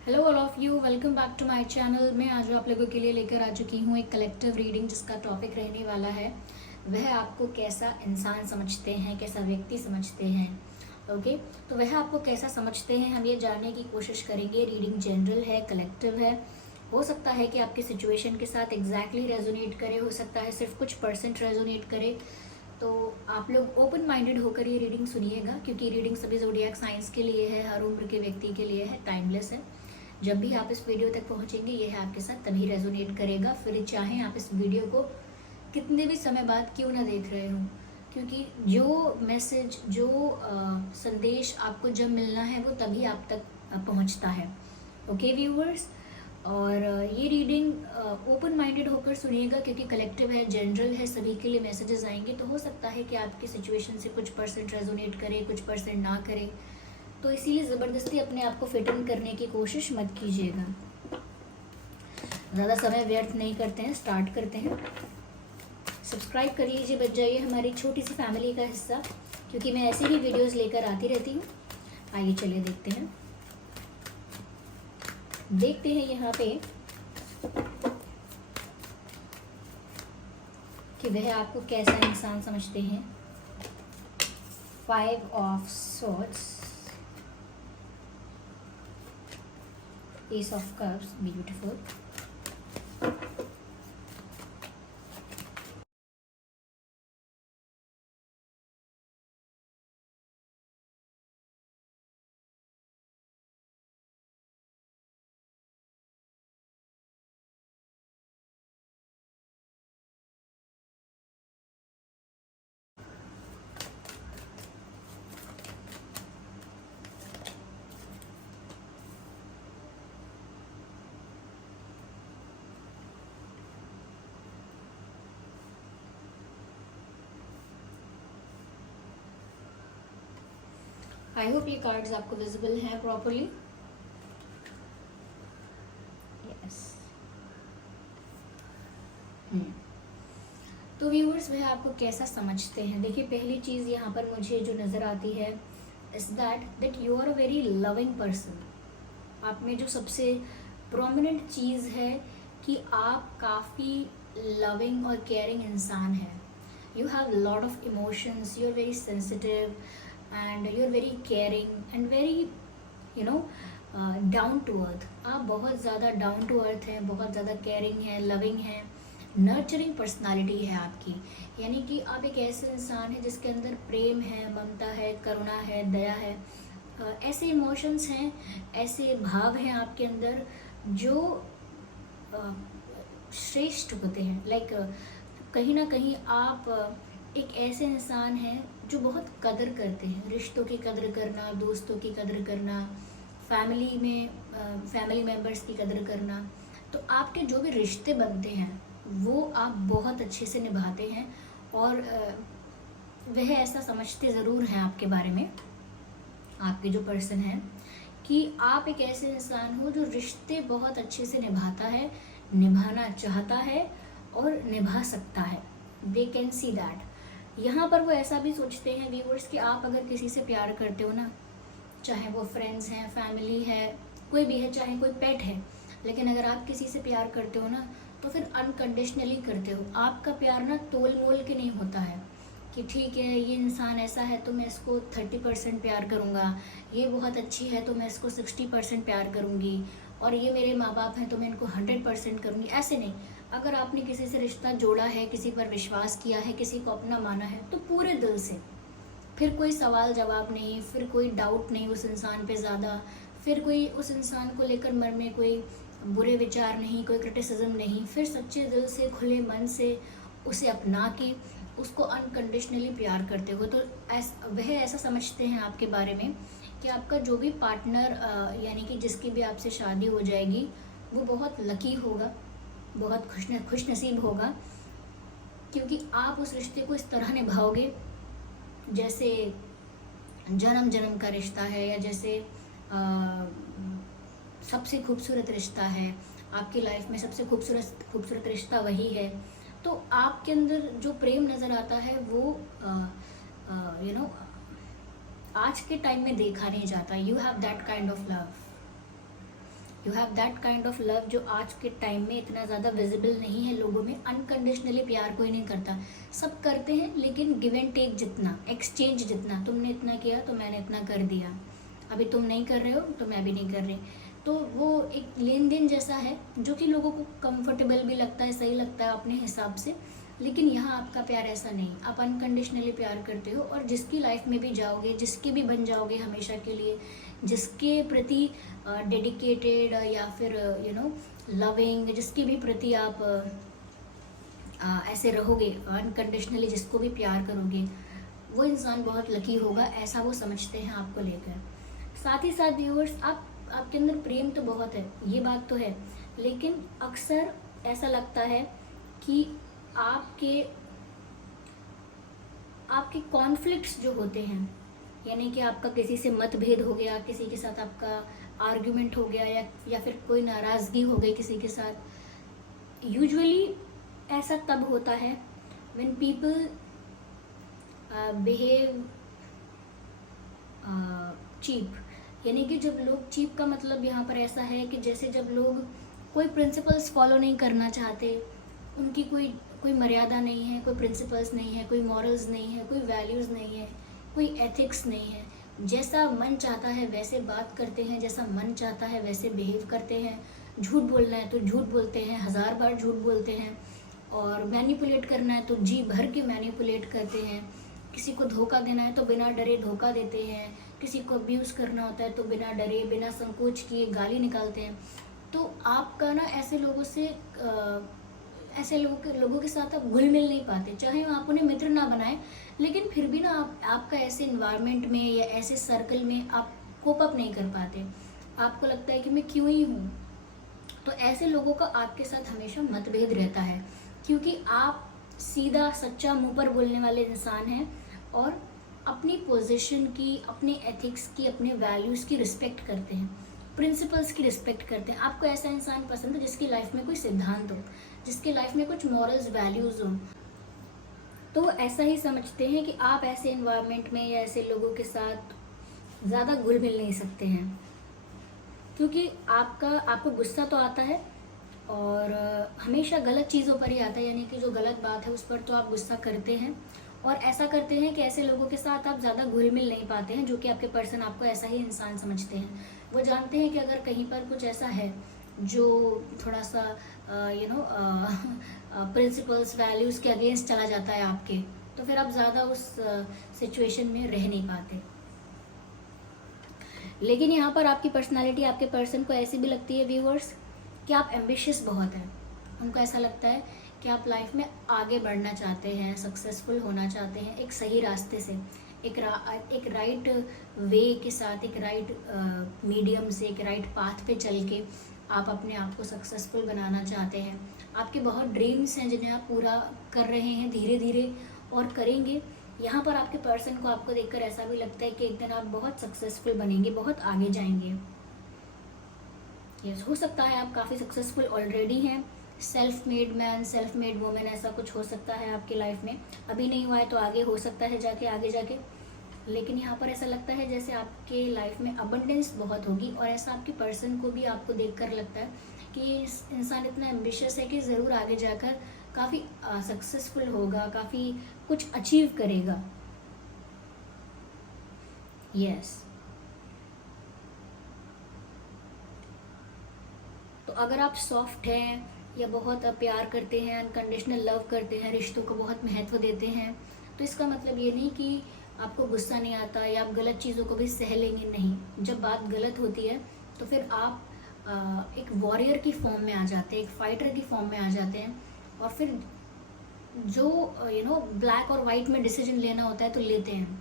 Hello all of you, welcome back to my channel. मैं आज आप लोगों के लिए लेकर आ चुकी हूँ एक कलेक्टिव रीडिंग जिसका टॉपिक रहने वाला है वह आपको कैसा इंसान समझते हैं, कैसा व्यक्ति समझते हैं। ओके, तो वह आपको कैसा समझते हैं हम ये जानने की कोशिश करेंगे। रीडिंग जनरल है, कलेक्टिव है। हो सकता है कि आपकी सिचुएशन के साथ एग्जैक्टली रेजोनेट करे, हो सकता है सिर्फ कुछ परसेंट रेजोनेट करे। तो आप लोग ओपन माइंडेड होकर ये रीडिंग सुनिएगा, क्योंकि रीडिंग सभी ज़ोडिएक साइंस के लिए है, हर उम्र के व्यक्ति के लिए है, टाइमलेस है। जब भी आप इस वीडियो तक पहुंचेंगे यह आपके साथ तभी रेजोनेट करेगा, फिर चाहे आप इस वीडियो को कितने भी समय बाद क्यों ना देख रहे हो, क्योंकि जो मैसेज, जो संदेश आपको जब मिलना है वो तभी आप तक पहुंचता है। ओके व्यूअर्स, और ये रीडिंग ओपन माइंडेड होकर सुनिएगा, क्योंकि कलेक्टिव है, जनरल है, सभी के लिए मैसेजेस आएंगे। तो हो सकता है कि आपकी सिचुएशन से कुछ परसेंट रेजोनेट करे, कुछ परसेंट ना करे, तो इसीलिए ज़बरदस्ती अपने आप को फिट इन करने की कोशिश मत कीजिएगा। ज़्यादा समय व्यर्थ नहीं करते हैं, स्टार्ट करते हैं। सब्सक्राइब कर लीजिए, बच जाइए हमारी छोटी सी फैमिली का हिस्सा, क्योंकि मैं ऐसे ही वीडियोस लेकर आती रहती हूँ। आइए चलिए देखते हैं यहाँ पे कि वह आपको कैसा इंसान समझते हैं। 5 of Swords, Ace of Cups, beautiful. I hope ये कार्ड्स आपको विजिबल हैं प्रॉपरली। यस। तो व्यूअर्स, वह आपको कैसा समझते हैं। देखिए, पहली चीज़ यहाँ पर मुझे जो नज़र आती है is that you are a very loving person. आप में जो सबसे प्रोमिनेंट चीज़ है कि आप काफ़ी लविंग और केयरिंग इंसान हैं। You have lot of emotions, you are very sensitive and you are very caring and very down to earth. आप बहुत ज़्यादा डाउन टू अर्थ हैं, बहुत ज़्यादा केयरिंग हैं, लविंग हैं, नर्चरिंग पर्सनालिटी है आपकी। यानी कि आप एक ऐसे इंसान हैं जिसके अंदर प्रेम है, ममता है, करुणा है, दया है। ऐसे इमोशंस हैं, ऐसे भाव हैं आपके अंदर जो श्रेष्ठ होते हैं। लाइक कहीं ना कहीं आप एक ऐसे इंसान हैं जो बहुत कदर करते हैं, रिश्तों की कदर करना, दोस्तों की कदर करना, फैमिली में फैमिली मेम्बर्स की कदर करना। तो आपके जो भी रिश्ते बनते हैं वो आप बहुत अच्छे से निभाते हैं, और वह ऐसा समझते ज़रूर हैं आपके बारे में, आपके जो पर्सन हैं, कि आप एक ऐसे इंसान हो जो रिश्ते बहुत अच्छे से निभाता है, निभाना चाहता है और निभा सकता है। They can see that. यहाँ पर वो ऐसा भी सोचते हैं व्यूअर्स कि आप अगर किसी से प्यार करते हो ना, चाहे वो फ्रेंड्स हैं, फैमिली है, कोई भी है, चाहे कोई पेट है, लेकिन अगर आप किसी से प्यार करते हो ना तो फिर अनकंडीशनली करते हो। आपका प्यार ना तोल मोल के नहीं होता है कि ठीक है ये इंसान ऐसा है तो मैं इसको 30% प्यार करूँगा, ये बहुत अच्छी है तो मैं इसको 60% प्यार करूँगी, और ये मेरे माँ बाप हैं तो मैं इनको 100% करूँगी। ऐसे नहीं। अगर आपने किसी से रिश्ता जोड़ा है, किसी पर विश्वास किया है, किसी को अपना माना है, तो पूरे दिल से, फिर कोई सवाल जवाब नहीं, फिर कोई डाउट नहीं उस इंसान पे ज़्यादा, फिर कोई उस इंसान को लेकर मन में कोई बुरे विचार नहीं, कोई क्रिटिसिज्म नहीं, फिर सच्चे दिल से, खुले मन से उसे अपना के उसको अनकंडीशनली प्यार करते हो। तो वह ऐसा समझते हैं आपके बारे में कि आपका जो भी पार्टनर यानी कि जिसकी भी आपसे शादी हो जाएगी वो बहुत लकी होगा, बहुत खुश नसीब होगा, क्योंकि आप उस रिश्ते को इस तरह निभाओगे जैसे जन्म जन्म का रिश्ता है, या जैसे सबसे खूबसूरत रिश्ता है आपकी लाइफ में, सबसे खूबसूरत रिश्ता वही है। तो आपके अंदर जो प्रेम नज़र आता है वो आज के टाइम में देखा नहीं जाता। You have that kind of love. You have that kind of love जो आज के टाइम में इतना ज़्यादा विजिबल नहीं है लोगों में। अनकंडीशनली प्यार कोई नहीं करता, सब करते हैं लेकिन गिव एंड टेक जितना, एक्सचेंज जितना, तुमने इतना किया तो मैंने इतना कर दिया, अभी तुम नहीं कर रहे हो तो मैं भी नहीं कर रही। तो वो एक लेन देन जैसा है जो कि लोगों को कंफर्टेबल भी लगता है, सही लगता है अपने हिसाब से। लेकिन यहाँ आपका प्यार ऐसा नहीं, आप अनकंडीशनली प्यार करते हो और जिसकी लाइफ में भी जाओगे, जिसके भी बन जाओगे हमेशा के लिए, जिसके प्रति डेडिकेटेड या फिर लविंग, जिसके भी प्रति आप ऐसे रहोगे अनकंडीशनली, जिसको भी प्यार करोगे, वो इंसान बहुत लकी होगा, ऐसा वो समझते हैं आपको लेकर। साथ ही साथ व्यूअर्स, आपके अंदर प्रेम तो बहुत है, ये बात तो है, लेकिन अक्सर ऐसा लगता है कि आपके कॉन्फ्लिक्ट्स जो होते हैं, यानी कि आपका किसी से मतभेद हो गया, किसी के साथ आपका आर्ग्यूमेंट हो गया, या फिर कोई नाराज़गी हो गई किसी के साथ, यूजुअली ऐसा तब होता है व्हेन पीपल बिहेव चीप। यानी कि जब लोग, चीप का मतलब यहाँ पर ऐसा है कि जैसे जब लोग कोई प्रिंसिपल्स फॉलो नहीं करना चाहते, उनकी कोई मर्यादा नहीं है, कोई प्रिंसिपल्स नहीं है, कोई मॉरल्स नहीं है, कोई वैल्यूज़ नहीं है, कोई एथिक्स नहीं है, जैसा मन चाहता है वैसे बात करते हैं, जैसा मन चाहता है वैसे बिहेव करते हैं, झूठ बोलना है तो झूठ बोलते हैं, 1000 बार झूठ बोलते हैं, और मैनिपुलेट करना है तो जी भर के मैनिपुलेट करते हैं, किसी को धोखा देना है तो बिना डरे धोखा देते हैं, किसी को अब्यूज़ करना होता है तो बिना डरे, बिना संकोच किए गाली निकालते हैं। तो आपका ना ऐसे लोगों से ऐसे लोगों के साथ आप घुल मिल नहीं पाते, चाहे आप उन्हें मित्र ना बनाएं, लेकिन फिर भी ना आपका ऐसे इन्वायरमेंट में या ऐसे सर्कल में आप कोप अप नहीं कर पाते, आपको लगता है कि मैं क्यों ही हूँ। तो ऐसे लोगों का आपके साथ हमेशा मतभेद रहता है, क्योंकि आप सीधा सच्चा मुंह पर बोलने वाले इंसान हैं और अपनी पोजीशन की, अपने एथिक्स की, अपने वैल्यूज़ की रिस्पेक्ट करते हैं, प्रिंसिपल्स की रिस्पेक्ट करते हैं। आपको ऐसा इंसान पसंद है जिसकी लाइफ में कोई सिद्धांत हो, जिसकी लाइफ में कुछ मॉरल्स वैल्यूज़ हों। तो वो ऐसा ही समझते हैं कि आप ऐसे इन्वायरमेंट में या ऐसे लोगों के साथ ज़्यादा घुल मिल नहीं सकते हैं, क्योंकि आपको गुस्सा तो आता है और हमेशा गलत चीज़ों पर ही आता है, यानी कि जो गलत बात है उस पर तो आप गुस्सा करते हैं, और ऐसा करते हैं कि ऐसे लोगों के साथ आप ज़्यादा घुल मिल नहीं पाते हैं, जो कि आपके पर्सन आपको ऐसा ही इंसान समझते हैं। वो जानते हैं कि अगर कहीं पर कुछ ऐसा है जो थोड़ा सा प्रिंसिपल्स वैल्यूज़ के अगेंस्ट चला जाता है आपके, तो फिर आप ज़्यादा उस सिचुएशन में रह नहीं पाते। लेकिन यहाँ पर आपकी पर्सनालिटी आपके पर्सन को ऐसी भी लगती है व्यूअर्स कि आप एम्बिशियस बहुत हैं। उनको ऐसा लगता है कि आप लाइफ में आगे बढ़ना चाहते हैं, सक्सेसफुल होना चाहते हैं, एक सही रास्ते से, एक राइट वे के साथ, एक राइट मीडियम से, एक राइट पाथ पे चल के आप अपने आप को सक्सेसफुल बनाना चाहते हैं। आपके बहुत ड्रीम्स हैं जिन्हें आप पूरा कर रहे हैं धीरे धीरे और करेंगे। यहाँ पर आपके पर्सन को आपको देखकर ऐसा भी लगता है कि एक दिन आप बहुत सक्सेसफुल बनेंगे, बहुत आगे जाएंगे। यस, हो सकता है आप काफ़ी सक्सेसफुल ऑलरेडी हैं, self made man, self made women, ऐसा कुछ हो सकता है आपकी लाइफ में। अभी नहीं हुआ है तो आगे हो सकता है आगे जाके। लेकिन यहाँ पर ऐसा लगता है जैसे आपके लाइफ में अबंडेंस बहुत होगी, और ऐसा आपके पर्सन को भी आपको देखकर लगता है कि इंसान इतना एम्बिशियस है कि ज़रूर आगे जाकर काफ़ी सक्सेसफुल होगा, काफ़ी कुछ अचीव करेगा। यस, तो अगर आप सॉफ्ट हैं या बहुत प्यार करते हैं, अनकंडीशनल लव करते हैं, रिश्तों को बहुत महत्व देते हैं, तो इसका मतलब ये नहीं कि आपको गुस्सा नहीं आता या आप गलत चीज़ों को भी सह लेंगे, नहीं। जब बात गलत होती है तो फिर आप एक वॉरियर की फॉर्म में आ जाते हैं, एक फाइटर की फॉर्म में आ जाते हैं, और फिर जो ब्लैक और वाइट में डिसीजन लेना होता है तो लेते हैं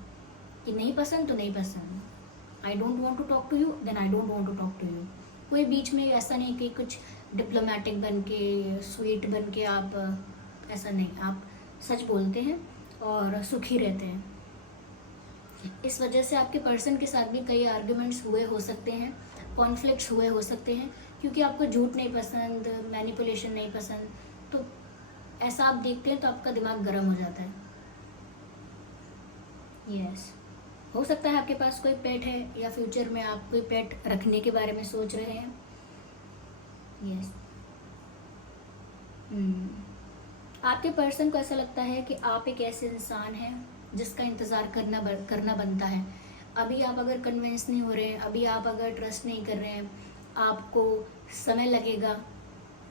कि नहीं पसंद तो नहीं पसंद, I don't want to talk to you, then I don't want to talk to you. कोई बीच में ऐसा नहीं कि कुछ डिप्लोमेटिक बन के, स्वीट बन के आप, ऐसा नहीं, आप सच बोलते हैं और सुखी रहते हैं। इस वजह से आपके पर्सन के साथ भी कई आर्ग्यूमेंट्स हुए हो सकते हैं, कॉन्फ्लिक्ट्स हुए हो सकते हैं, क्योंकि आपको झूठ नहीं पसंद, मैनिपुलेशन नहीं पसंद, तो ऐसा आप देखते हैं तो आपका दिमाग गर्म हो जाता है। यस, हो सकता है आपके पास कोई पेट है या फ्यूचर में आप कोई पेट रखने के बारे में सोच रहे हैं। यस। आपके पर्सन को ऐसा लगता है कि आप एक ऐसे इंसान हैं जिसका इंतज़ार करना बनता है। अभी आप अगर कन्विंस नहीं हो रहे हैं, अभी आप अगर ट्रस्ट नहीं कर रहे हैं, आपको समय लगेगा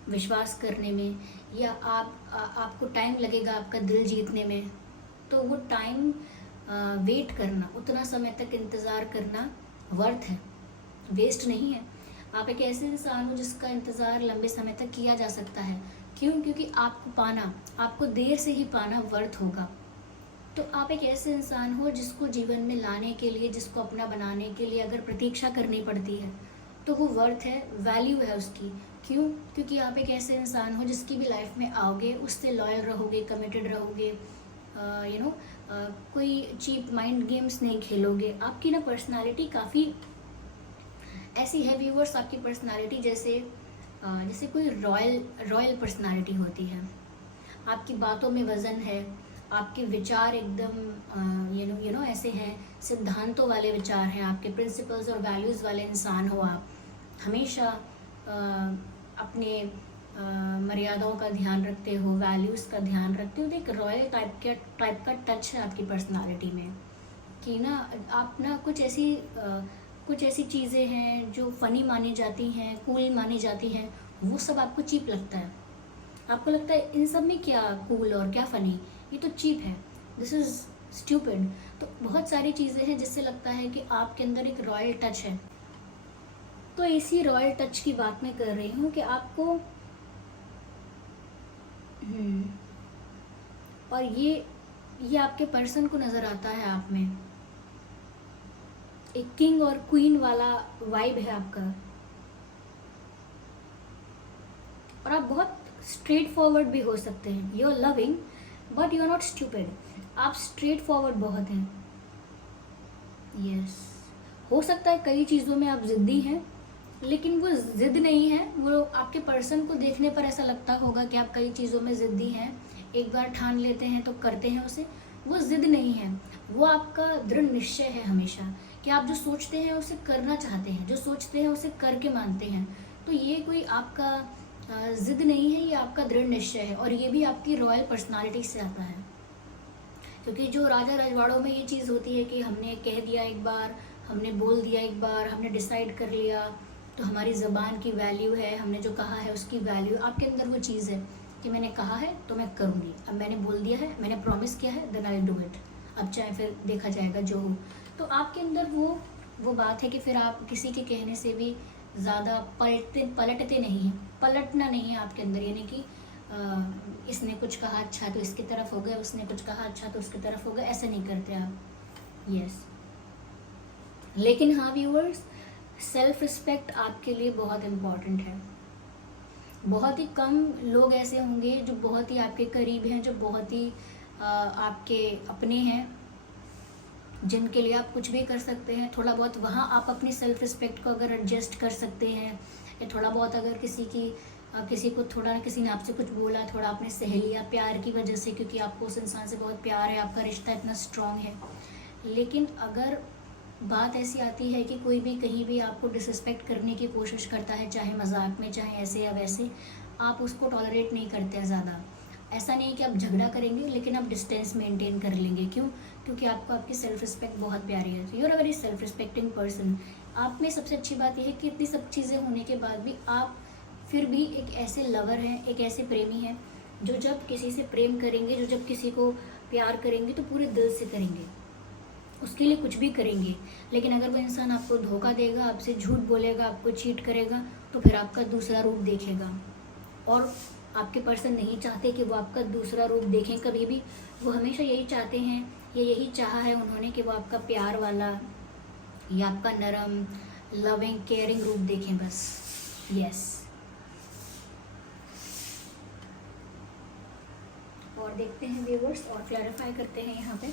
विश्वास करने में, या आपको टाइम लगेगा आपका दिल जीतने में, तो वो टाइम वेट करना, उतना समय तक इंतज़ार करना वर्थ है, वेस्ट नहीं है। आप एक ऐसे इंसान हो जिसका इंतज़ार लंबे समय तक किया जा सकता है। क्यों? क्योंकि आपको पाना, आपको देर से ही पाना वर्थ होगा। तो आप एक ऐसे इंसान हो जिसको जीवन में लाने के लिए, जिसको अपना बनाने के लिए अगर प्रतीक्षा करनी पड़ती है तो वो वर्थ है, वैल्यू है उसकी। क्यों? क्योंकि आप एक ऐसे इंसान हो जिसकी भी लाइफ में आओगे, उससे लॉयल रहोगे, कमिटेड रहोगे, कोई चीप माइंड गेम्स नहीं खेलोगे। आपकी ना पर्सनालिटी काफ़ी ऐसी है व्यूवर्स, आपकी पर्सनालिटी जैसे कोई रॉयल पर्सनालिटी होती है। आपकी बातों में वज़न है, आपके विचार एकदम ऐसे हैं, सिद्धांतों वाले विचार हैं, आपके प्रिंसिपल्स और वैल्यूज़ वाले इंसान हो आप। हमेशा अपने मर्यादाओं का ध्यान रखते हो, वैल्यूज़ का ध्यान रखते हो। तो एक रॉयल टाइप का टच है आपकी पर्सनालिटी में कि ना आप ना कुछ ऐसी चीज़ें हैं जो फ़नी मानी जाती हैं, कूल मानी जाती हैं, वो सब आपको चीप लगता है। आपको लगता है इन सब में क्या कूल और क्या फ़नी, ये तो चीप है, दिस इज़ स्टूपिड। तो बहुत सारी चीज़ें हैं जिससे लगता है कि आपके अंदर एक रॉयल टच है। तो इसी रॉयल टच की बात मैं कर रही हूँ कि आपको और ये आपके पर्सन को नज़र आता है आप में, एक किंग और क्वीन वाला वाइब है आपका। और आप बहुत स्ट्रेट फॉरवर्ड भी हो सकते हैं। You are loving but you are not stupid. आप स्ट्रेट फॉरवर्ड बहुत हैं। यस, हो सकता है कई चीज़ों में आप ज़िद्दी हैं, लेकिन वो ज़िद नहीं है। वो आपके पर्सन को देखने पर ऐसा लगता होगा कि आप कई चीज़ों में ज़िद्दी हैं, एक बार ठान लेते हैं तो करते हैं उसे। वो ज़िद नहीं है, वो आपका दृढ़ निश्चय है हमेशा कि आप जो सोचते हैं उसे करना चाहते हैं, जो सोचते हैं उसे करके मानते हैं। तो ये कोई आपका ज़िद नहीं है, ये आपका दृढ़ निश्चय है। और ये भी आपकी रॉयल पर्सनालिटी से आता है, क्योंकि जो राजा रजवाड़ों में ये चीज़ होती है कि हमने कह दिया एक बार, हमने बोल दिया एक बार, हमने डिसाइड कर लिया, तो हमारी ज़बान की वैल्यू है, हमने जो कहा है उसकी वैल्यू। आपके अंदर वो चीज़ है कि मैंने कहा है तो मैं करूँगी, अब मैंने बोल दिया है, मैंने प्रॉमिस किया है, देन आई डू इट। अब चाहे फिर देखा जाएगा जो हो। तो आपके अंदर वो बात है कि फिर आप किसी के कहने से भी ज़्यादा पलटते नहीं हैं। पलटना नहीं है आपके अंदर, यानी कि इसने कुछ कहा अच्छा तो इसकी तरफ हो गए, उसने कुछ कहा अच्छा तो उसकी तरफ हो गए, ऐसे नहीं करते आप। यस, लेकिन हाँ व्यूअर्स, सेल्फ रिस्पेक्ट आपके लिए बहुत इम्पॉर्टेंट है। बहुत ही कम लोग ऐसे होंगे जो बहुत ही आपके करीब हैं, जो बहुत ही आपके अपने हैं, जिनके लिए आप कुछ भी कर सकते हैं। थोड़ा बहुत वहाँ आप अपनी सेल्फ रिस्पेक्ट को अगर एडजस्ट कर सकते हैं, या थोड़ा बहुत अगर किसी को थोड़ा किसी ने आपसे कुछ बोला, थोड़ा आपने सह लिया प्यार की वजह से, क्योंकि आपको उस इंसान से बहुत प्यार है, आपका रिश्ता इतना स्ट्रॉन्ग है। लेकिन अगर बात ऐसी आती है कि कोई भी कहीं भी आपको डिसरिस्पेक्ट करने की कोशिश करता है, चाहे मजाक में, चाहे ऐसे या वैसे, आप उसको टॉलरेट नहीं करते हैं ज़्यादा। ऐसा नहीं है कि आप झगड़ा करेंगे, लेकिन आप डिस्टेंस मेंटेन कर लेंगे। क्यों? क्योंकि आपको आपकी सेल्फ रिस्पेक्ट बहुत प्यारी है। You are a very self respecting person. आप में सबसे अच्छी बात यह है कि इतनी सब चीज़ें होने के बाद भी आप फिर भी एक ऐसे लवर हैं, एक ऐसे प्रेमी हैं जो जब किसी से प्रेम करेंगे, जो जब किसी को प्यार करेंगे तो पूरे दिल से करेंगे, उसके लिए कुछ भी करेंगे। लेकिन अगर वो इंसान आपको धोखा देगा, आपसे झूठ बोलेगा, आपको चीट करेगा, तो फिर आपका दूसरा रूप देखेगा। और आपके पर्सन नहीं चाहते कि वो आपका दूसरा रूप देखें कभी भी। वो हमेशा यही चाहते हैं, या यही चाहा है उन्होंने कि वो आपका प्यार वाला या आपका नरम, लविंग, केयरिंग रूप देखें बस। यस। और देखते हैं व्यूअर्स, और क्लैरिफाई करते हैं यहाँ पे।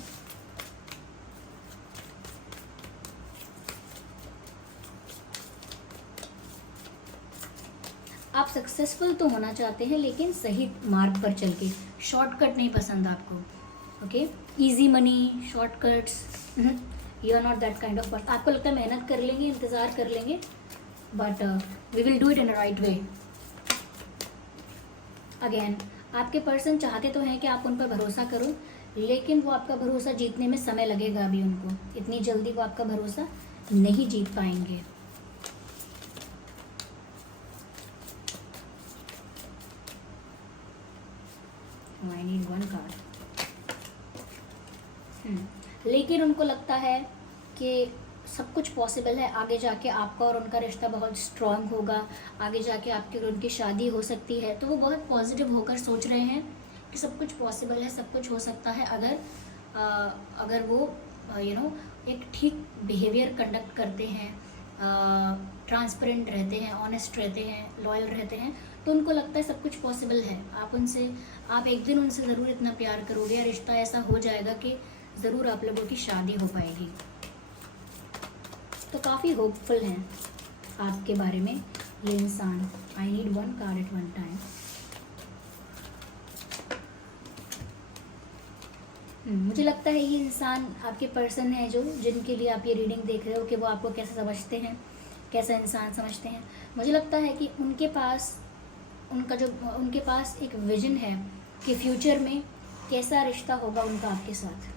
आप सक्सेसफुल तो होना चाहते हैं, लेकिन सही मार्ग पर चल के। शॉर्टकट नहीं पसंद आपको, okay? Easy money, shortcuts, you are not that kind of person. आपको लगता है मेहनत कर लेंगे, इंतज़ार कर लेंगे, but we will do it in a right way. Again आपके पर्सन चाहते तो हैं कि आप उन पर भरोसा करो, लेकिन वो आपका भरोसा जीतने में समय लगेगा। अभी उनको इतनी जल्दी वो आपका भरोसा नहीं जीत पाएंगे। I need one card. लेकिन उनको लगता है कि सब कुछ पॉसिबल है, आगे जाके आपका और उनका रिश्ता बहुत स्ट्रांग होगा, आगे जाके आपकी और उनकी शादी हो सकती है। तो वो बहुत पॉजिटिव होकर सोच रहे हैं कि सब कुछ पॉसिबल है, सब कुछ हो सकता है अगर वो एक ठीक बिहेवियर कंडक्ट करते हैं, ट्रांसपेरेंट रहते हैं, ऑनेस्ट रहते हैं, लॉयल रहते हैं। तो उनको लगता है सब कुछ पॉसिबल है। आप एक दिन उनसे ज़रूर इतना प्यार करोगे या रिश्ता ऐसा हो जाएगा कि ज़रूर आप लोगों की शादी हो पाएगी। तो काफ़ी होपफुल हैं आपके बारे में ये इंसान। I need one card at one time. मुझे लगता है ये इंसान आपके पर्सन है जिनके लिए आप ये रीडिंग देख रहे हो कि वो आपको कैसे समझते हैं, कैसा इंसान समझते हैं। मुझे लगता है कि उनके पास एक विजन है कि फ्यूचर में कैसा रिश्ता होगा उनका आपके साथ।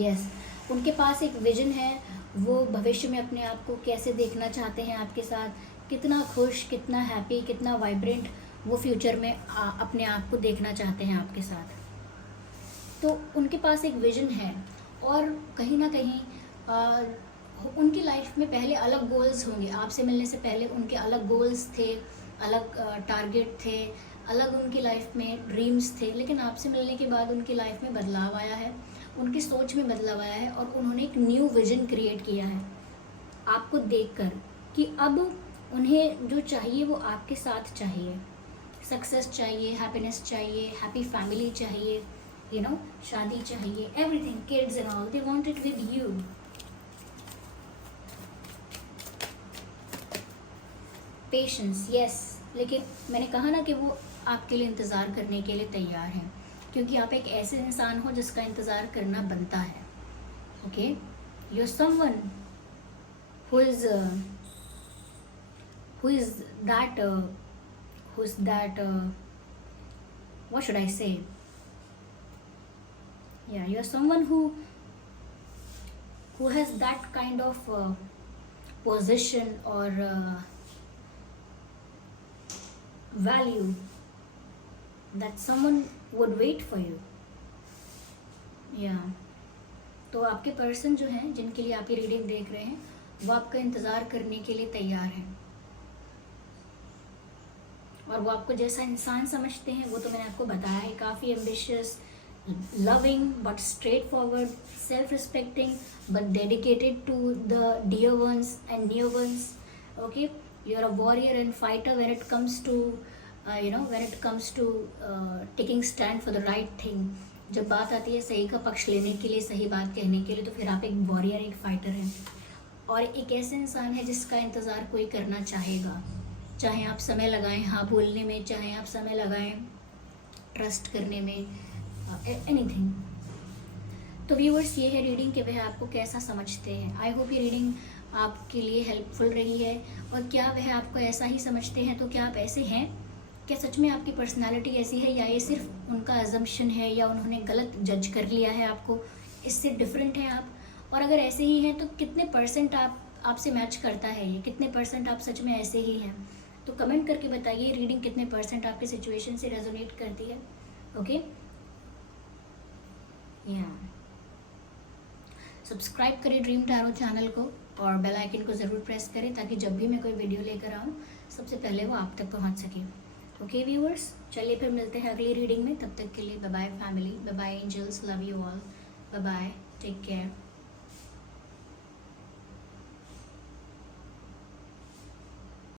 यस, उनके पास एक विजन है, वो भविष्य में अपने आप को कैसे देखना चाहते हैं आपके साथ, कितना खुश, कितना हैप्पी, कितना वाइब्रेंट वो फ्यूचर में अपने आप को देखना चाहते हैं आपके साथ। तो उनके पास एक विजन है और कहीं ना कहीं उनकी लाइफ में पहले अलग गोल्स होंगे। आपसे मिलने से पहले उनके अलग गोल्स थे, अलग टारगेट थे, अलग उनकी लाइफ में ड्रीम्स थे। लेकिन आपसे मिलने के बाद उनकी लाइफ में बदलाव आया है, उनकी सोच में बदलाव आया है और उन्होंने एक न्यू विजन क्रिएट किया है आपको देखकर कि अब उन्हें जो चाहिए वो आपके साथ चाहिए। सक्सेस चाहिए, हैप्पीनेस चाहिए, हैप्पी फैमिली चाहिए, शादी चाहिए, everything, kids and all, they want it with you. Patience, yes, लेकिन मैंने कहा ना कि वो आपके लिए इंतज़ार करने के लिए तैयार हैं, क्योंकि आप एक ऐसे इंसान हो जिसका इंतज़ार करना बनता है। Okay, you are someone who is that what should I say, yeah, you are someone who has that kind of position or value that someone would wait for you. Yeah, तो आपके पर्सन जो हैं जिनके लिए आप ये reading देख रहे हैं वो आपका इंतज़ार करने के लिए तैयार हैं और वो आपको जैसा इंसान समझते हैं वो तो मैंने आपको बताया है, काफ़ी ambitious, loving but straight forward, self respecting but dedicated to the dear ones and new ones. Okay, you are a warrior and fighter when it comes to taking stand for the right thing. जब बात आती है सही का पक्ष लेने के लिए, सही बात कहने के लिए, तो फिर आप एक वॉरियर, एक फाइटर हैं और एक ऐसे इंसान है जिसका इंतज़ार कोई करना चाहेगा, चाहे आप समय लगाएं हाँ बोलने में, चाहे आप समय लगाएं ट्रस्ट करने में, एनीथिंग. तो व्यूअर्स, ये है रीडिंग कि वह आपको कैसा समझते हैं. आई होप ये रीडिंग आपके लिए हेल्पफुल रही है. और क्या वह आपको ऐसा ही समझते हैं? तो क्या आप ऐसे हैं? क्या सच में आपकी पर्सनालिटी ऐसी है या ये सिर्फ उनका अजम्पशन है या उन्होंने गलत जज कर लिया है आपको, इससे डिफरेंट है आप? और अगर ऐसे ही हैं तो कितने परसेंट आपसे मैच करता है ये, कितने परसेंट आप सच में ऐसे ही हैं? तो कमेंट करके बताइए रीडिंग कितने परसेंट आपके सिचुएशन से रेजोनेट करती है. ओके, या सब्सक्राइब करें ड्रीम टैरो चैनल को और बेल आइकन को ज़रूर प्रेस करें ताकि जब भी मैं कोई वीडियो लेकर आऊँ सबसे पहले वो आप तक पहुँच सके. ओके व्यूअर्स, चलिए फिर मिलते हैं अगली रीडिंग में. तब तक के लिए bye bye family, bye bye angels, love you all, bye bye, take care.